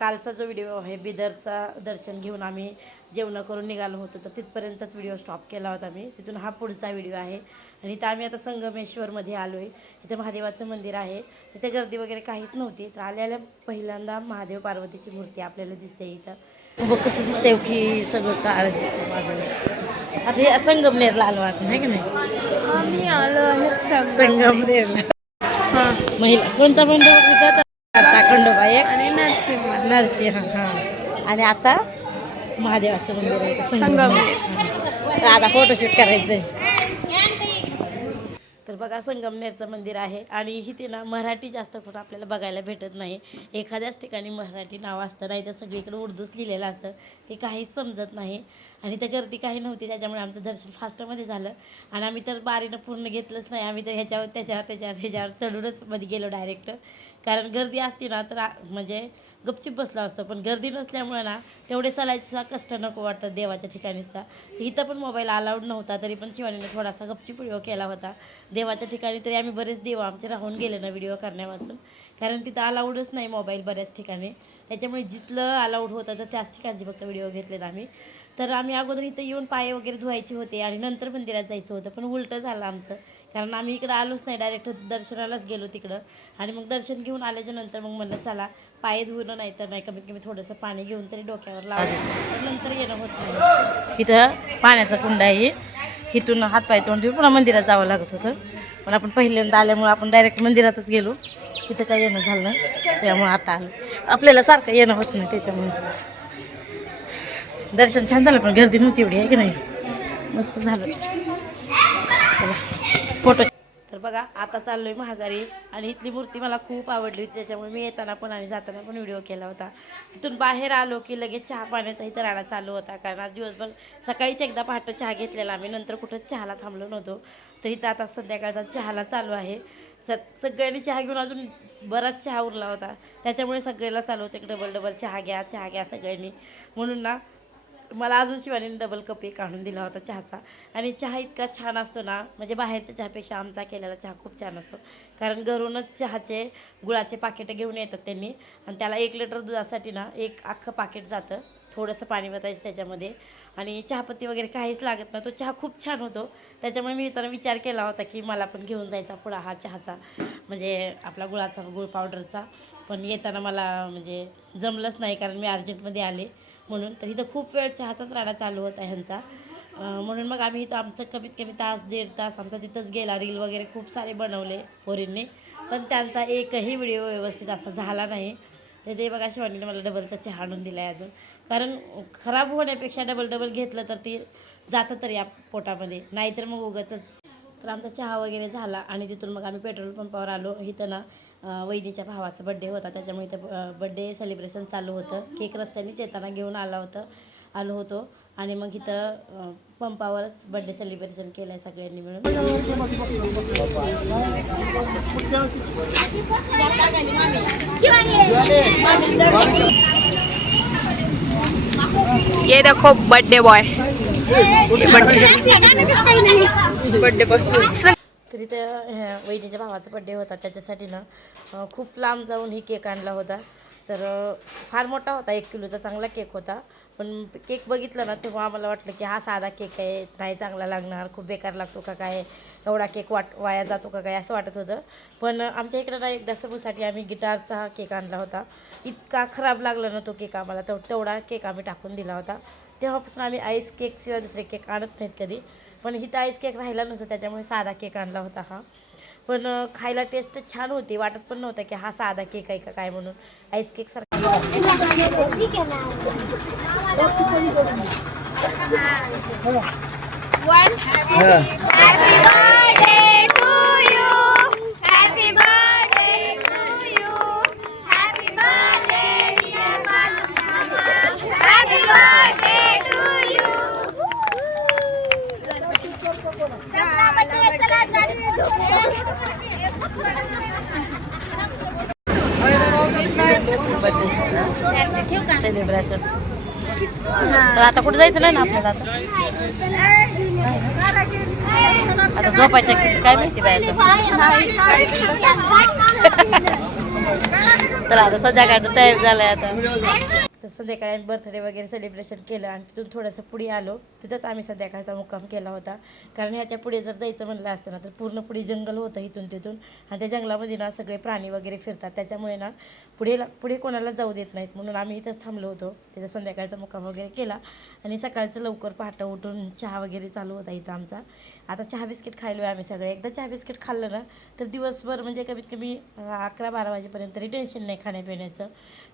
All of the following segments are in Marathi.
कालचा जो व्हिडिओ आहे बिदरचा दर्शन घेऊन आम्ही जेवण करून निघालो होतो, तर तिथपर्यंतच व्हिडिओ स्टॉप केला होता मी. तिथून हा पुढचा व्हिडिओ आहे. आणि इथं आम्ही आता संगमेश्वरमध्ये आलो आहे. इथं महादेवाचं मंदिर आहे. इथे गर्दी वगैरे काहीच नव्हती. तर आल्या पहिल्यांदा महादेव पार्वतीची मूर्ती आपल्याला दिसते इथं. बघ कसं दिसतंय की सगळं काळ दिसतं माझं. आता हे संगमनेरला आलो आपण, आहे की नाही? आम्ही आलो आहे संगमनेरला. महिला कोणता मंडळ? खंडोबा एक आणि नरसिंह. हां. आणि आता महादेवाचं मंदिर आहे संगमनेर. तर आता फोटोशूट करायचं आहे. तर बघा संगमनेरचं मंदिर आहे. आणि इथे ना मराठी जास्त करून आपल्याला बघायला भेटत नाही. एखाद्याच ठिकाणी मराठी नाव असतं, नाही तर सगळीकडे उर्दूच लिहिलेलं असतं. ते काहीच समजत नाही. आणि त्या गर्दी काही नव्हती, त्याच्यामुळे आमचं दर्शन फास्टमध्ये झालं. आणि आम्ही तर बारीनं पूर्ण घेतलंच नाही. आम्ही तर ह्याच्यावर त्याच्यावर चढूनच मध्ये गेलो डायरेक्ट. कारण गर्दी असती ना तर म्हणजे गपचिप बसला असतो, पण गर्दी नसल्यामुळे ना तेवढे चालायचं कष्ट नको वाटतं देवाच्या ठिकाणीचा. इथं पण मोबाईल अलाउड नव्हता, तरी पण शिवानीने थोडासा गपचिप व्हिडिओ केला होता देवाच्या ठिकाणी. तरी आम्ही बरेच देव आमचे राहून गेले ना व्हिडिओ करण्यापासून, कारण तिथं अलाउडच नाही मोबाईल बऱ्याच ठिकाणी. त्याच्यामुळे जिथलं अलाउड होतं तर त्याच ठिकाणचे फक्त व्हिडिओ घेतलेत आम्ही. तर आम्ही अगोदर इथं येऊन पाय वगैरे धुवायचे होते आणि नंतर मंदिरात जायचं होतं, पण उलटं झालं आमचं. कारण आम्ही इकडं आलोच नाही, डायरेक्ट दर्शनालाच गेलो तिकडं. आणि मग दर्शन घेऊन आल्याच्या नंतर मग म्हणलं चला पाय धुवलं, नाही तर नाही कमीत कमी थोडंसं पाणी घेऊन तरी डोक्यावर लावायचं, तर नंतर येणं होत नाही. इथं पाण्याचा कुंड आहे. इथून हातपाय तोंड धुवून पुन्हा मंदिरात जावं लागत होतं, पण आपण पहिल्यांदा आल्यामुळे आपण डायरेक्ट मंदिरातच गेलो. तिथं काय येणं झालं नाही, त्यामुळे आता आलं. आपल्याला सारखं येणं होत नाही, त्याच्यामुळे दर्शन छान झालं, पण गर्दी नव्हती एवढी, आहे की नाही? मस्त झालं. चला फोटो. तर बघा आता चाललो आहे महागारी. आणि इथली मूर्ती मला खूप आवडली होती, त्याच्यामुळे मी येताना पण आणि जाताना पण व्हिडिओ केला होता. तिथून बाहेर आलो की लगेच चहा पाण्याचा इथं राडा चालू होता, कारण आज दिवसभर सकाळीच एकदा पहाटे चहा घेतलेला आम्ही, नंतर कुठंच चहाला थांबलो नव्हतो. तर इथं आता संध्याकाळचा चहाला चालू आहे. सगळ्यांनी चहा घेऊन अजून बराच चहा उरला होता, त्याच्यामुळे सगळ्याला चालू होतं डबल डबल चहा घ्या सगळ्यांनी. म्हणून ना मला अजून शिवानीने डबल कप एक आणून दिला होता चहाचा. आणि चहा इतका छान असतो ना, म्हणजे बाहेरच्या चहापेक्षा आमचा केलेला चहा खूप छान असतो. कारण घरूनच चहाचे गुळाचे पाकिटं घेऊन येतात त्यांनी, आणि त्याला 1 लिटर दुधासाठी ना 1 अख्खं पाकिट जातं. थोडंसं पाणी वतायचं त्याच्यामध्ये, आणि चहापत्ती वगैरे काहीच लागत ना. तो चहा खूप छान होतो. त्याच्यामुळे मी त्यांना विचार केला होता की मला पण घेऊन जायचा पुढा हा चहाचा, म्हणजे आपला गुळाचा, गुळ पावडरचा. पण येताना मला म्हणजे जमलंच नाही, कारण मी अर्जंटमध्ये आले म्हणून. तर इथं खूप वेळ चहाचाच राडा चालू होता ह्यांचा. म्हणून मग आम्ही इथं आमचं कमीत कमी तास 1.5 तास आमचा तिथंच गेला. रील वगैरे खूप सारे बनवले पोरींनी, पण त्यांचा एकही व्हिडिओ व्यवस्थित असा झाला नाही. तर ते बघा शिवानीने मला डबलचा चहा आणून दिला आहे अजून, कारण खराब होण्यापेक्षा डबल घेतलं तर ती जातं तर या पोटामध्ये, नाहीतर मग उगाचच. तर आमचा चहा वगैरे झाला आणि तिथून मग आम्ही पेट्रोल पंपावर आलो. इथं ना वहिनीच्या भावाचा बड्डे होता, त्याच्यामुळे इथं बड्डे सेलिब्रेशन चालू होतं. केक रस्त्यानेच येताना घेऊन आलो होतो. आणि मग इथं पंपावरच बड्डे सेलिब्रेशन केलं आहे सगळ्यांनी मिळून. ये देखो बर्थडे बॉय. बर्थडे बस. तर इथं वहिनीच्या भावाचा बड्डे होता, त्याच्यासाठी ना खूप लांब जाऊन ही केक आणला होता. तर फार मोठा होता, 1 किलोचा चांगला केक होता. पण केक बघितला ना तेव्हा आम्हाला वाटलं की हा साधा केक आहे, नाही चांगला लागणार, खूप बेकार लागतो का काय, एवढा केक वाया जातो का काय, असं वाटत होतं. पण आमच्या इकडं ना एकदा समूसाठी आम्ही गिटारचा केक आणला होता. इतका खराब लागला ना तो केक आम्हाला, तेवढा केक आम्ही टाकून दिला होता. तेव्हापासून आम्ही आईस केकशिवाय दुसरे केक आणत नाहीत कधी. पण इथं आईस केक राहिला नसतं, त्याच्यामुळे साधा केक आणला होता हा. पण खायला टेस्ट छान होती, वाटत पण नव्हतं की हा साधा केक आहे का काय म्हणून. आईस केक सारखा. सेलिब्रेशन. तर आता कुठे जायचं नाही ना आपल्याला, आता झोपायचं कसं काय माहिती बाहेर. चला आता संध्याकाळचा टाईम झालाय आता. तर संध्याकाळी आम्ही बर्थडे वगैरे सेलिब्रेशन केलं आणि तिथून थोडंसं पुढे आलो. तिथंच आम्ही संध्याकाळचा मुक्काम केला होता. कारण ह्याच्या पुढे जर जायचं म्हणलं असतं ना तर पूर्ण पुढे जंगल होतं इथून तिथून, आणि त्या जंगलामध्ये ना सगळे प्राणी वगैरे फिरतात. त्याच्यामुळे ना पुढे कोणाला जाऊ देत नाहीत, म्हणून आम्ही इथंच थांबलो होतो. तिथं संध्याकाळचा मुक्काम वगैरे केला आणि सकाळचं लवकर पहाटे उठून चहा वगैरे चालू होता इथं आमचा. आता चहा बिस्किट खायलो आहे आम्ही सगळे. एकदा चहा बिस्किट खाल्लं ना तर दिवसभर म्हणजे कमीत कमी 11-12 वाजेपर्यंत तरी टेन्शन नाही खाण्यापिण्याचं.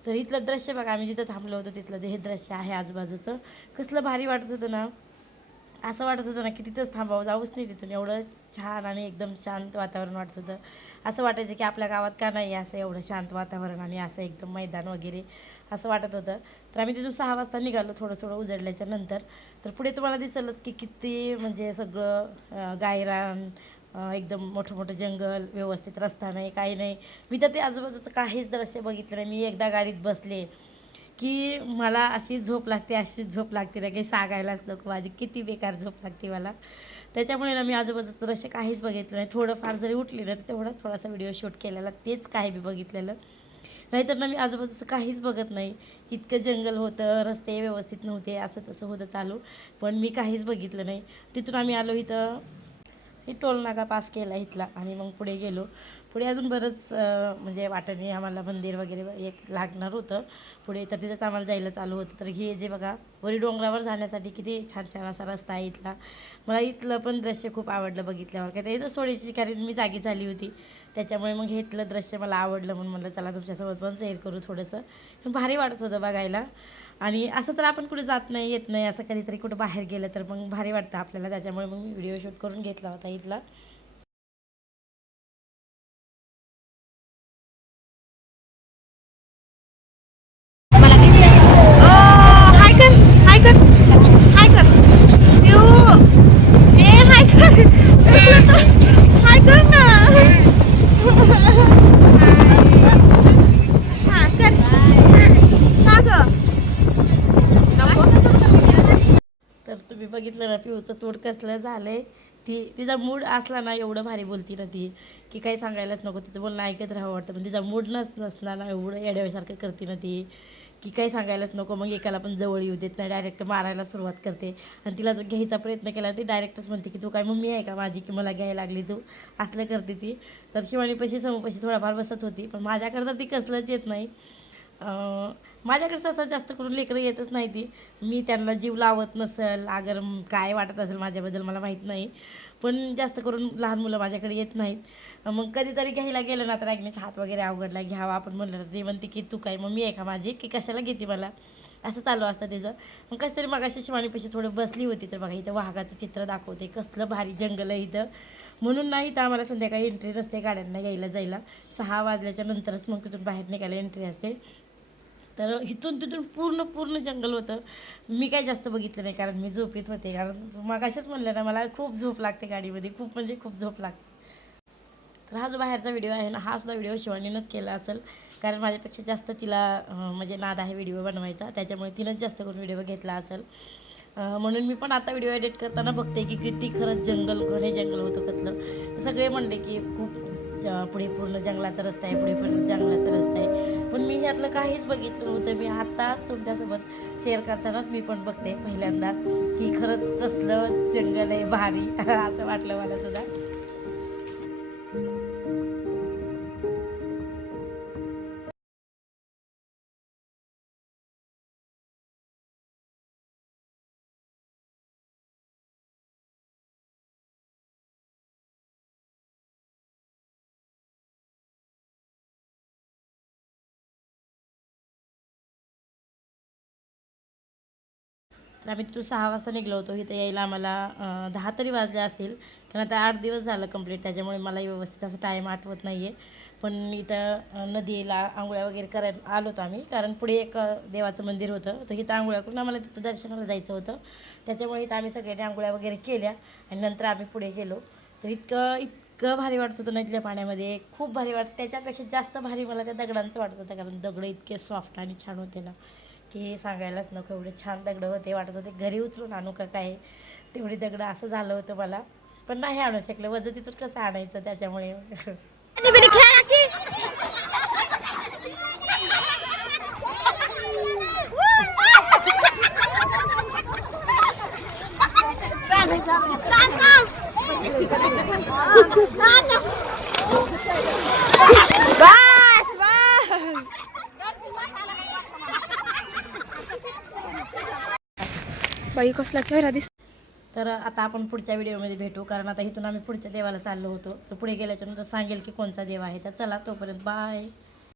तर इथलं दृश्य बघा, आम्ही जिथं थांबलो होतो तिथलं हे दृश्य आहे आजूबाजूचं. कसलं भारी वाटत होतं ना, असं वाटत होतं ना की तिथंच थांबावं, जाऊच नाही तिथून. एवढं छान आणि एकदम शांत वातावरण वाटत होतं. असं वाटायचं की आपल्या गावात का नाही असं एवढं शांत वातावरण आणि असं एकदम मैदान वगैरे असं वाटत होतं. तर आम्ही तिथून 6 वाजता निघालो, थोडं उजडल्याच्या नंतर. तर पुढे तुम्हाला दिसेलच की किती म्हणजे सगळं गायरान, एकदम मोठं जंगल, व्यवस्थित रस्ता नाही, काही नाही. मी तर ते आजूबाजूचं काहीच दृश्य बघितलं नाही. मी एकदा गाडीत बसले की मला अशी झोप लागते ना, काही सांगायलाच नको. माझी किती बेकार झोप लागते मला. त्याच्यामुळे ना मी आजूबाजूचं दृश्य काहीच बघितलं नाही. थोडंफार जरी उठली ना तर थोडासा व्हिडिओ शूट केलेला, तेच काही बी बघितलेलं. नाहीतर ना मी आजूबाजूचं काहीच बघत नाही. इतकं जंगल होतं, रस्ते व्यवस्थित नव्हते, असं तसं होतं चालू, पण मी काहीच बघितलं नाही. तिथून आम्ही आलो इथं, हे टोल नाका पास केला इथला आणि मग पुढे गेलो. पुढे अजून बरंच म्हणजे वाटेने आम्हाला मंदिर वगैरे एक लागणार होतं पुढे, तर तिथंच आम्हाला जायला चालू होतं. तर हे जे बघा वरी डोंगरावर जाण्यासाठी किती छान असा रस्ता आहे इथला. मला इथलं पण दृश्य खूप आवडलं बघितल्यावर. काय ते इथं थोडीशी, कारण मी जागी झाली होती त्याच्यामुळे मग हे इथलं दृश्य मला आवडलं, म्हणून म्हटलं चला तुमच्यासोबत पण शेअर करू थोडंसं. भारी वाटत होतं बघायला. आणि असं तर आपण कुठे जात नाही, येत नाही, असं कधीतरी कुठं बाहेर गेलं तर मग भारी वाटतं आपल्याला. त्याच्यामुळे मग मी व्हिडिओ शूट करून घेतला होता इथला. हाय कर हाय कर हाय कर यू ए हाय कर हाय कर ना हा कर हा ग. तर तुम्ही बघितलं ना पिऊचं तोड कसलं झालं आहे. तिचा मूड असला ना एवढं भारी बोलती ना ती की काही सांगायलाच नको. तिचं बोलणं ऐकत राहावं वाटतं, पण तिचा मूड नसला ना एवढं येड्यासारखं करते ना ती की काही सांगायलाच नको. मग एकाला पण जवळ येऊ देत नाही, डायरेक्ट मारायला सुरुवात करते. आणि तिला जर घ्यायचा प्रयत्न केला ती डायरेक्टच म्हणते की तू काय मम्मी आहे का माझी की मला घ्यायला लागली तू, असलं करते ती. तर शिवानीपाशी समूपाशी थोडाफार बसत होती, पण माझ्याकडं तर ती कसलंच येत नाही. माझ्याकडे असं जास्त करून लेकरं येतच नाही ती. मी त्यांना जीव लावत नसेल अगर काय वाटत असेल माझ्याबद्दल मला माहीत नाही, पण जास्त करून लहान मुलं माझ्याकडे येत नाहीत. मग कधीतरी घ्यायला गेलं ना तर ॲग्नेस हात वगैरे अवघडला घ्यावा आपण म्हणलं तर ती म्हणते की तू काय मम्मी आहे का माझी की कशाला घेते मला, असं चालू असतं तिचं. मग कसं तरी मगाशी शिवानीपाशी थोडं बसली होती तर बघा इथं वाघाचं चित्र दाखवते, कसलं भारी जंगल आहे इथं. म्हणून नाही तर आम्हाला संध्याकाळी एंट्री नसते गाड्यांना यायला जायला. 6 वाजल्याच्या नंतरच मग तिथून बाहेर निघायला एंट्री असते. तर इथून तिथून पूर्ण जंगल होतं. मी काही जास्त बघितलं नाही कारण मी झोपेत होते. कारण मग अशाच म्हणलं ना मला खूप झोप लागते गाडीमध्ये, खूप म्हणजे खूप झोप लागते. तर हा जो बाहेरचा व्हिडिओ आहे ना हा सुद्धा व्हिडिओ शिवानीनंच केला असेल, कारण माझ्यापेक्षा जास्त तिला म्हणजे नाद आहे व्हिडिओ बनवायचा, त्याच्यामुळे तिनंच जास्त करून व्हिडिओ घेतला असेल. म्हणून मी पण आता व्हिडिओ एडिट करताना बघते की किती खरंच घने जंगल होतं कसलं. सगळे म्हणले की खूप पुढे पूर्ण जंगलाचा रस्ता आहे, पुढे पण जंगलाचा रस्ता आहे, पण मी ह्यातलं काहीच बघितलं नव्हतं. मी आत्ताच तुमच्यासोबत शेअर करतानाच मी पण बघते पहिल्यांदाच की खरंच कसलं जंगल आहे भारी असं वाटलं मला सुद्धा. तर आम्ही तिथून 6 वाजता निघलो होतो. इथं यायला आम्हाला 10 तरी वाजले असतील, कारण आता 8 दिवस झालं कंप्लीट, त्याच्यामुळे मला व्यवस्थित असं टाईम आठवत नाही आहे. पण इथं नदीला आंघोळ्या वगैरे करायला आलो होतो आम्ही, कारण पुढे एक देवाचं मंदिर होतं, तर इथं आंघोळ्या करून आम्हाला तिथं दर्शनाला जायचं होतं. त्याच्यामुळे इथं आम्ही सगळ्यांनी आंघोळ्या वगैरे केल्या आणि नंतर आम्ही पुढे गेलो. तर इतकं भारी वाटत होतं नदीच्या पाण्यामध्ये, खूप भारी वाटतं. त्याच्यापेक्षा जास्त भारी मला त्या दगडांचं वाटत होतं, कारण दगड इतके सॉफ्ट आणि छान होते ना की सांगायलाच नको. एवढे छान दगडं होते, वाटत होते घरी उचलून आणू का काय तेवढी दगडं, असं झालं होतं मला. पण नाही आणू शकलं, वजन तिथून कसं आणायचं त्याच्यामुळे. बस बस. बाई कसला चेहरा दिस. तर आता आपण पुढच्या व्हिडिओमध्ये भेटू, कारण आता इथून आम्ही पुढच्या देवाला चाललो होतो. तर पुढे गेल्याच्यानंतर सांगेल की कोणचा देव आहे. तर चला तोपर्यंत बाय.